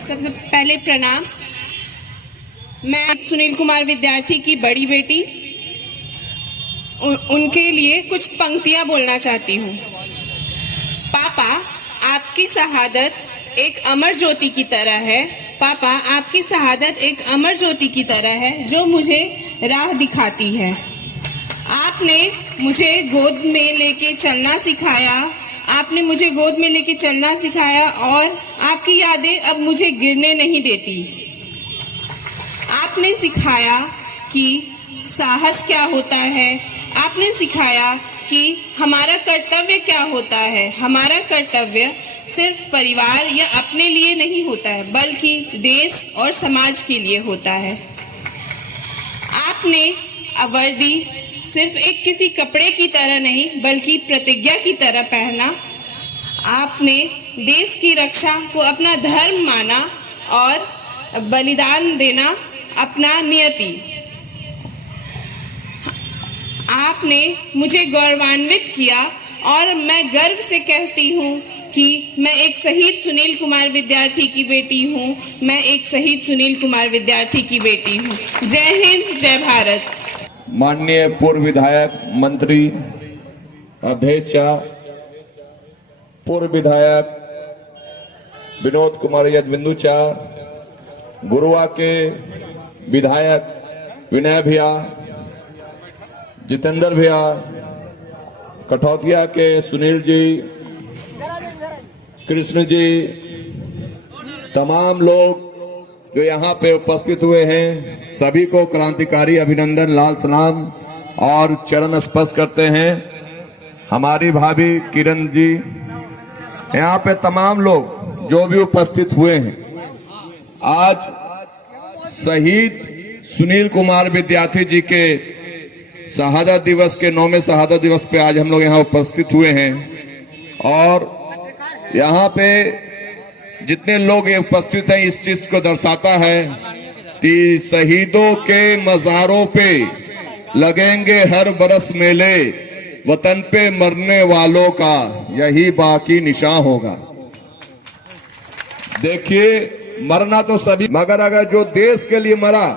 सबसे पहले प्रणाम। मैं सुनील कुमार विद्यार्थी की बड़ी बेटी, उनके लिए कुछ पंक्तियां बोलना चाहती हूँ। पापा, आपकी शहादत एक अमर ज्योति की तरह है। पापा, आपकी शहादत एक अमर ज्योति की तरह है जो मुझे राह दिखाती है। आपने मुझे गोद में लेके चलना सिखाया। आपने मुझे गोद में लेके चलना सिखाया और आपकी यादें अब मुझे गिरने नहीं देती। आपने सिखाया कि साहस क्या होता है। आपने सिखाया कि हमारा कर्तव्य क्या होता है। हमारा कर्तव्य सिर्फ परिवार या अपने लिए नहीं होता है, बल्कि देश और समाज के लिए होता है। आपने वर्दी सिर्फ एक किसी कपड़े की तरह नहीं, बल्कि प्रतिज्ञा की तरह पहना। आपने देश की रक्षा को अपना धर्म माना और बलिदान देना अपना नियति। आपने मुझे गौरवान्वित किया और मैं गर्व से कहती हूँ कि मैं एक शहीद सुनील कुमार विद्यार्थी की बेटी हूँ। मैं एक शहीद सुनील कुमार विद्यार्थी की बेटी हूँ। जय हिंद, जय भारत। माननीय पूर्व विधायक, मंत्री, अध्यक्ष, पूर्व विधायक विनोद कुमार यदबिंदु चा, गुरुआ के विधायक विनय भैया, जितेंद्र भैया, कठौतिया के सुनील जी, कृष्ण जी, तमाम लोग जो यहाँ पे उपस्थित हुए हैं, सभी को क्रांतिकारी अभिनंदन, लाल सलाम और चरण स्पर्श करते हैं। हमारी भाभी किरण जी, यहाँ पे तमाम लोग जो भी उपस्थित हुए हैं, आज शहीद सुनील कुमार विद्यार्थी जी के शहादत दिवस के 9वें शहादत दिवस पे आज हम लोग यहाँ उपस्थित हुए हैं। और यहाँ पे जितने लोग उपस्थित हैं, इस चीज को दर्शाता है कि शहीदों के मजारों पे लगेंगे हर बरस मेले, वतन पे मरने वालों का यही बाकी निशान होगा। देखिए, मरना तो सभी, मगर अगर जो देश के लिए मरा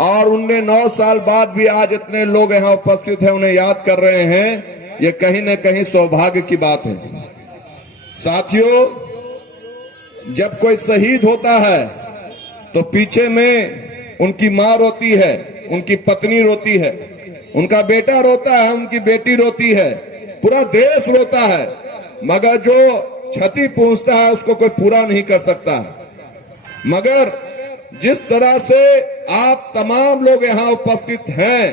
और उनने 9 साल बाद भी आज इतने लोग यहाँ उपस्थित हैं, उन्हें याद कर रहे हैं, ये कहीं न कहीं सौभाग्य की बात है। साथियों, जब कोई शहीद होता है तो पीछे में उनकी माँ रोती है, उनकी पत्नी रोती है, उनका बेटा रोता है, उनकी बेटी रोती है, पूरा देश रोता है, मगर जो क्षति पहुंचता है उसको कोई पूरा नहीं कर सकता। मगर जिस तरह से आप तमाम लोग यहाँ उपस्थित हैं,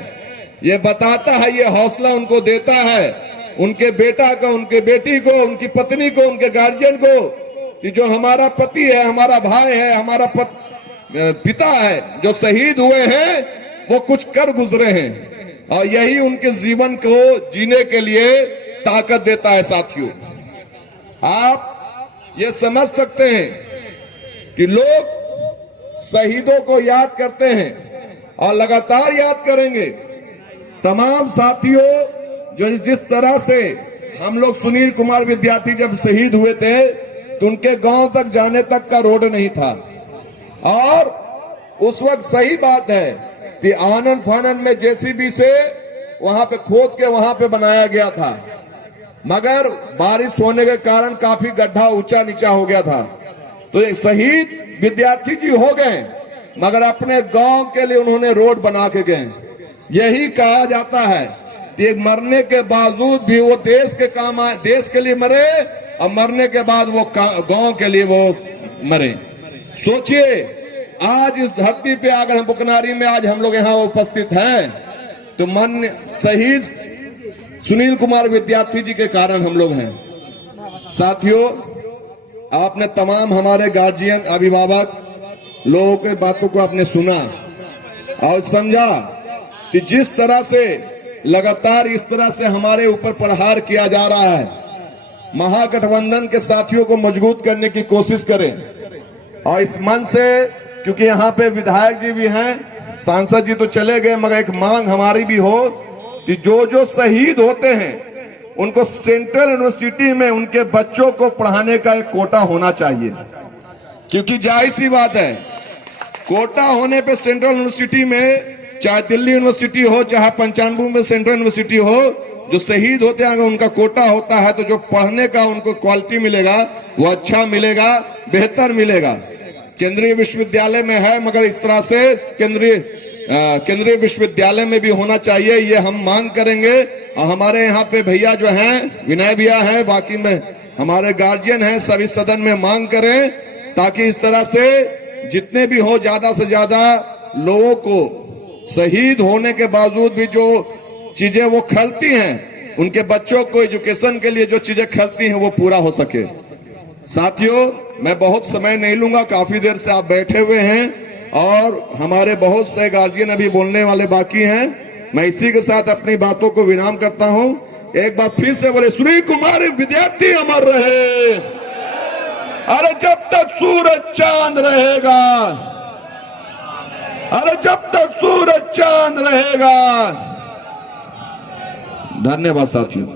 ये बताता है, ये हौसला उनको देता है, उनके बेटा को, उनके बेटी को, उनकी पत्नी को, उनके गार्जियन को, कि जो हमारा पति है, हमारा भाई है, हमारा पिता है, जो शहीद हुए हैं, वो कुछ कर गुजरे हैं और यही उनके जीवन को जीने के लिए ताकत देता है। साथियों, आप ये समझ सकते हैं कि लोग शहीदों को याद करते हैं और लगातार याद करेंगे। तमाम साथियों, जो जिस तरह से हम लोग सुनील कुमार विद्यार्थी जब शहीद हुए थे तो उनके गांव तक जाने तक का रोड नहीं था और उस वक्त सही बात है कि आनन फानन में जेसीबी से वहां पे खोद के वहां पे बनाया गया था, मगर बारिश होने के कारण काफी गड्ढा ऊंचा नीचा हो गया था। तो ये शहीद विद्यार्थी जी हो गए, मगर अपने गांव के लिए उन्होंने रोड बना के गए। यही कहा जाता है कि मरने के बावजूद भी वो देश के काम आए, देश के लिए मरे और मरने के बाद वो गांव के लिए वो मरे। सोचिए, आज इस धरती पे अगर हम बुकनारी में आज हम लोग यहाँ उपस्थित हैं तो मन शहीद सुनील कुमार विद्यार्थी जी के कारण हम लोग हैं। साथियों, आपने तमाम हमारे गार्जियन अभिभावक लोगों के बातों को आपने सुना और समझा कि जिस तरह से लगातार इस तरह से हमारे ऊपर प्रहार किया जा रहा है, महागठबंधन के साथियों को मजबूत करने की कोशिश करें। और इस मन से, क्योंकि यहाँ पे विधायक जी भी हैं, सांसद जी तो चले गए, मगर एक मांग हमारी भी हो कि जो जो शहीद होते हैं उनको सेंट्रल यूनिवर्सिटी में उनके बच्चों को पढ़ाने का एक कोटा होना चाहिए। क्योंकि जाहिर सी बात है, कोटा होने पे सेंट्रल यूनिवर्सिटी में, चाहे दिल्ली यूनिवर्सिटी हो चाहे 95 में सेंट्रल यूनिवर्सिटी हो, जो शहीद होते हैं उनका कोटा होता है, तो जो पढ़ने का उनको क्वालिटी मिलेगा वो अच्छा मिलेगा, बेहतर मिलेगा। केंद्रीय विश्वविद्यालय में है, मगर इस तरह से केंद्रीय विश्वविद्यालय में भी होना चाहिए, ये हम मांग करेंगे। और हमारे यहाँ पे भैया जो हैं, विनय भैया हैं, बाकी में हमारे गार्जियन हैं, सभी सदन में मांग करें ताकि इस तरह से जितने भी हो, ज्यादा से ज्यादा लोगों को शहीद होने के बावजूद भी जो चीजें वो खलती हैं, उनके बच्चों को एजुकेशन के लिए जो चीजें खलती हैं वो पूरा हो सके। साथियों, मैं बहुत समय नहीं लूंगा, काफी देर से आप बैठे हुए हैं और हमारे बहुत से गार्जियन अभी बोलने वाले बाकी हैं। मैं इसी के साथ अपनी बातों को विराम करता हूं। एक बार फिर से बोले, श्री कुमार विद्यार्थी अमर रहे। अरे जब तक सूरज चांद रहेगा, अरे जब तक सूरज चांद रहेगा। धन्यवाद साथियों।